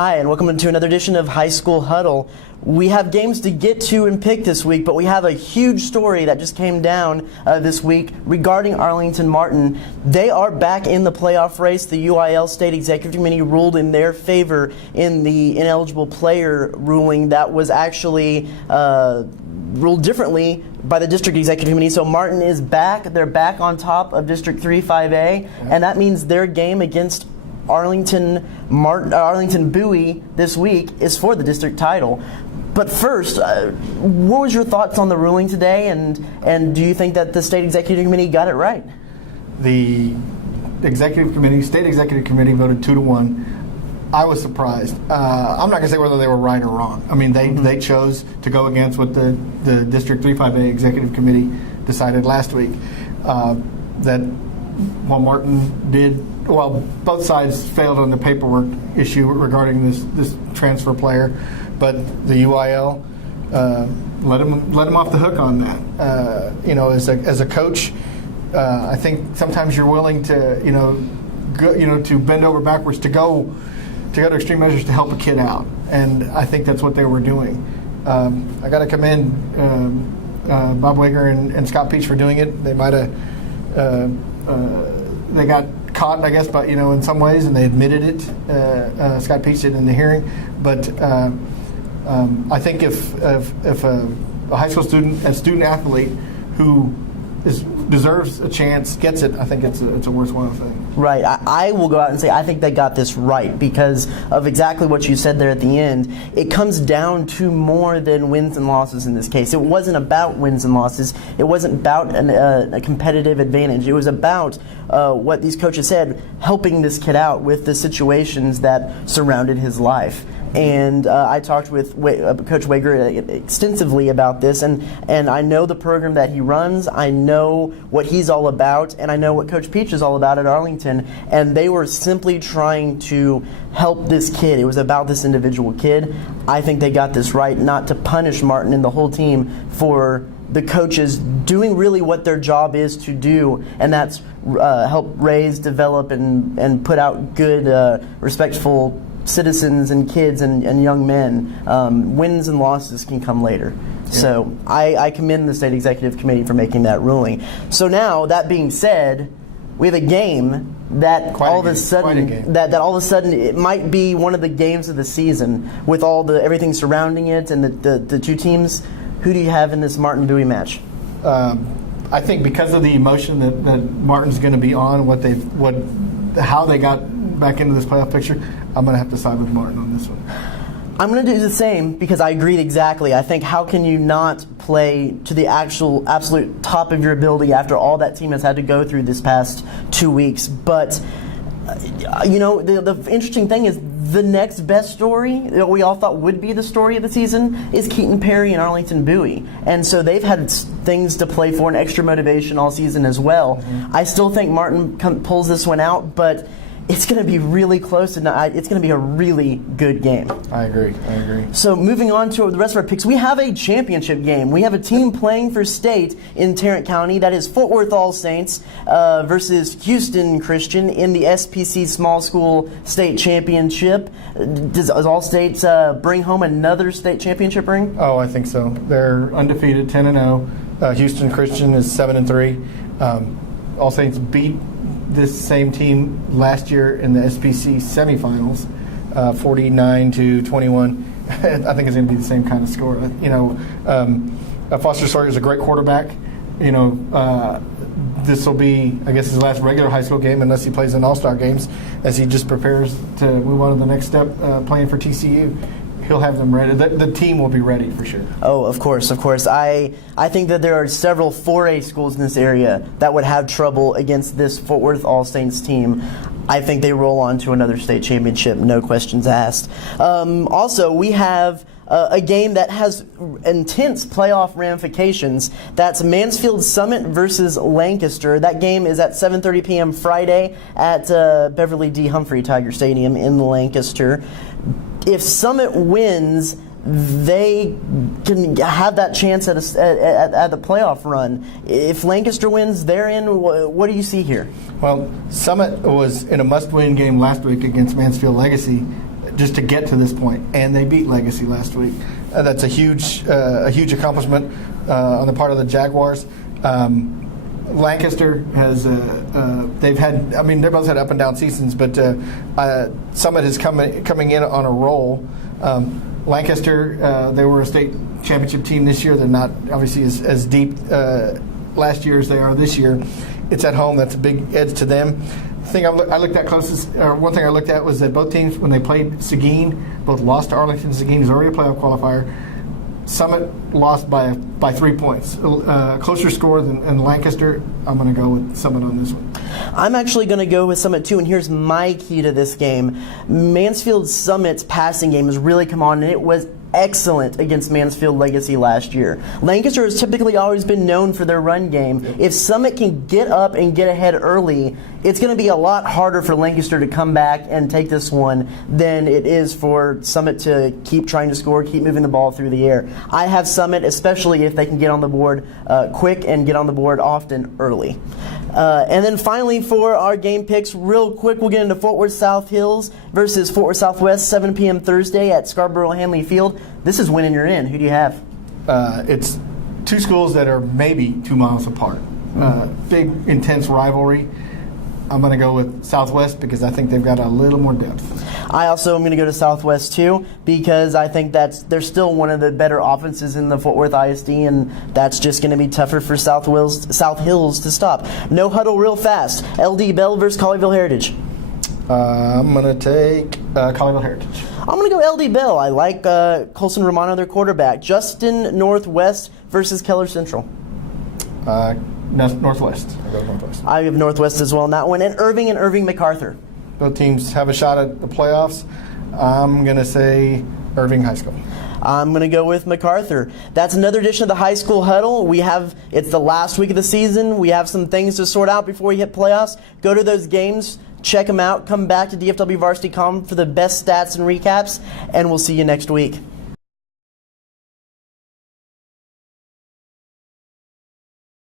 Hi, and welcome to another edition of High School Huddle. We have games to get to and pick this week, but we have a huge story that just came down this week regarding Arlington Martin. They are back in the playoff race. The UIL State Executive Committee ruled in their favor in the ineligible player ruling that was actually ruled differently by the District Executive Committee. So Martin is back. They're back on top of District 3 5A, and that means their game against Arlington Bowie this week is for the district title. But first, what was your thoughts on the ruling today, and do you think that the State Executive Committee got it right? The State Executive Committee voted 2-1. I was surprised. I'm not going to say whether they were right or wrong. I mean, they chose to go against what the District 3 5A Executive Committee decided last week. That while Martin did, well, both sides failed on the paperwork issue regarding this transfer player, but the UIL let him off the hook on that. As a coach, I think sometimes you're willing to to bend over backwards to go to extreme measures to help a kid out, and I think that's what they were doing. I got to commend Bob Wager and Scott Peach for doing it. They might have they got caught, I guess, but in some ways, and they admitted it. Scott Peach did in the hearing, but I think if a high school student, a student athlete who deserves a chance, gets it, I think it's a worthwhile thing. Right. I will go out and say I think they got this right because of exactly what you said there at the end. It comes down to more than wins and losses in this case. It wasn't about wins and losses. It wasn't about a competitive advantage. It was about what these coaches said, helping this kid out with the situations that surrounded his life. And I talked with Coach Wager extensively about this, and I know the program that he runs. I know what he's all about, and I know what Coach Peach is all about at Arlington. And they were simply trying to help this kid. It was about this individual kid. I think they got this right, not to punish Martin and the whole team for the coaches doing really what their job is to do, and that's help raise, develop, and put out good, respectful citizens and kids and young men. Wins and losses can come later. Yeah. So I commend the State Executive Committee for making that ruling. So now, that being said, we have a game that all of a sudden it might be one of the games of the season with everything surrounding it and the two teams. Who do you have in this Martin Bowie match? I think because of the emotion that Martin's going to be on, how they got back into this playoff picture, I'm going to have to side with Martin on this one. I'm going to do the same because I agreed exactly. I think how can you not play to the absolute top of your ability after all that team has had to go through this past 2 weeks? But, the interesting thing is the next best story that we all thought would be the story of the season is Keaton Perry and Arlington Bowie. And so they've had things to play for and extra motivation all season as well. Mm-hmm. I still think Martin pulls this one out, but it's going to be really close, and it's going to be a really good game. I agree. So moving on to the rest of our picks, we have a championship game. We have a team playing for state in Tarrant County. That is Fort Worth All Saints versus Houston Christian in the SPC Small School State Championship. Does All States bring home another state championship ring? Oh, I think so. They're undefeated, 10-0. Houston Christian is 7-3. All Saints beat this same team last year in the SPC semifinals, 49-21. I think it's going to be the same kind of score. Foster Sawyer is a great quarterback. This will be, I guess, his last regular high school game unless he plays in All-Star games as he just prepares to move on to the next step, playing for TCU. He'll have them ready. The team will be ready for sure. Oh, of course. I think that there are several 4A schools in this area that would have trouble against this Fort Worth All Saints team. I think they roll on to another state championship, no questions asked. Also, we have a game that has intense playoff ramifications. That's Mansfield Summit versus Lancaster. That game is at 7:30 p.m. Friday at Beverly D. Humphrey Tiger Stadium in Lancaster. If Summit wins, they can have that chance at the playoff run. If Lancaster wins, they're in. What do you see here? Well, Summit was in a must-win game last week against Mansfield Legacy. just to get to this point, and they beat Legacy last week. That's a huge accomplishment on the part of the Jaguars. Lancaster has they've had, I mean, they've both had up and down seasons, but Summit is coming in on a roll. Lancaster, they were a state championship team this year. They're not obviously as deep last year as they are this year. It's at home. That's a big edge to them. The thing I looked at closest, or one thing I looked at was that both teams, when they played Seguin, both lost to Arlington. Seguin is already a playoff qualifier. Summit lost by 3 points. Closer score than Lancaster. I'm going to go with Summit on this one. I'm actually going to go with Summit too, and here's my key to this game. Mansfield Summit's passing game has really come on, and it was excellent against Mansfield Legacy last year. Lancaster has typically always been known for their run game. If Summit can get up and get ahead early, it's going to be a lot harder for Lancaster to come back and take this one than it is for Summit to keep trying to score, keep moving the ball through the air. I have Summit, especially if they can get on the board quick and get on the board often early. And then finally for our game picks, real quick, we'll get into Fort Worth South Hills versus Fort Worth Southwest, 7 p.m. Thursday at Scarborough-Hanley Field. This is winning you're in. Who do you have? It's two schools that are maybe 2 miles apart. Big, intense rivalry. I'm going to go with Southwest because I think they've got a little more depth. I also am going to go to Southwest too because I think they're still one of the better offenses in the Fort Worth ISD, and that's just going to be tougher for South Hills to stop. No huddle real fast. LD Bell versus Colleyville Heritage. I'm going to take Colleyville Heritage. I'm going to go LD Bell. I like Colson Romano, their quarterback. Justin Northwest versus Keller Central. Northwest. I go Northwest. I have Northwest as well in that one. And Irving MacArthur. Both teams have a shot at the playoffs. I'm going to say Irving High School. I'm going to go with MacArthur. That's another edition of the High School Huddle. It's the last week of the season. We have some things to sort out before we hit playoffs. Go to those games, check them out, come back to DFWVarsity.com for the best stats and recaps, and we'll see you next week.